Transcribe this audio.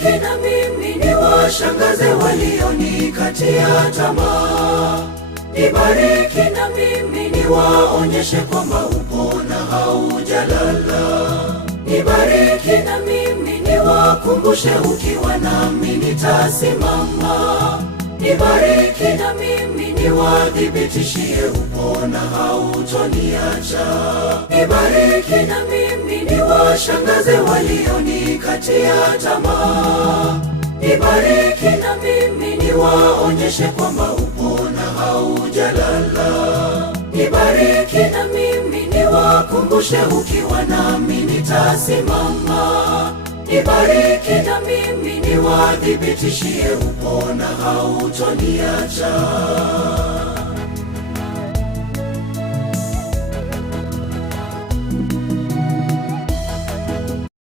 Nibariki na mimi niwashangaze walionikatia tamaa. Nibariki na mimi niwaonyeshe kwamba upo na haujalala. Nibariki na mimi niwakumbushe ukiwa nami nitasimama. Nibariki na mimi niwathibitishie upo na hautoniacha. Nibariki na mimi niwashangaze walionikatia tamaa. Nibariki na mimi niwaonyeshe kwamba upo na haujalala. Nibariki na mimi niwakumbushe ukiwa nami nitasimama. Nibariki na mimi niwathibitishie upo na hautoniacha.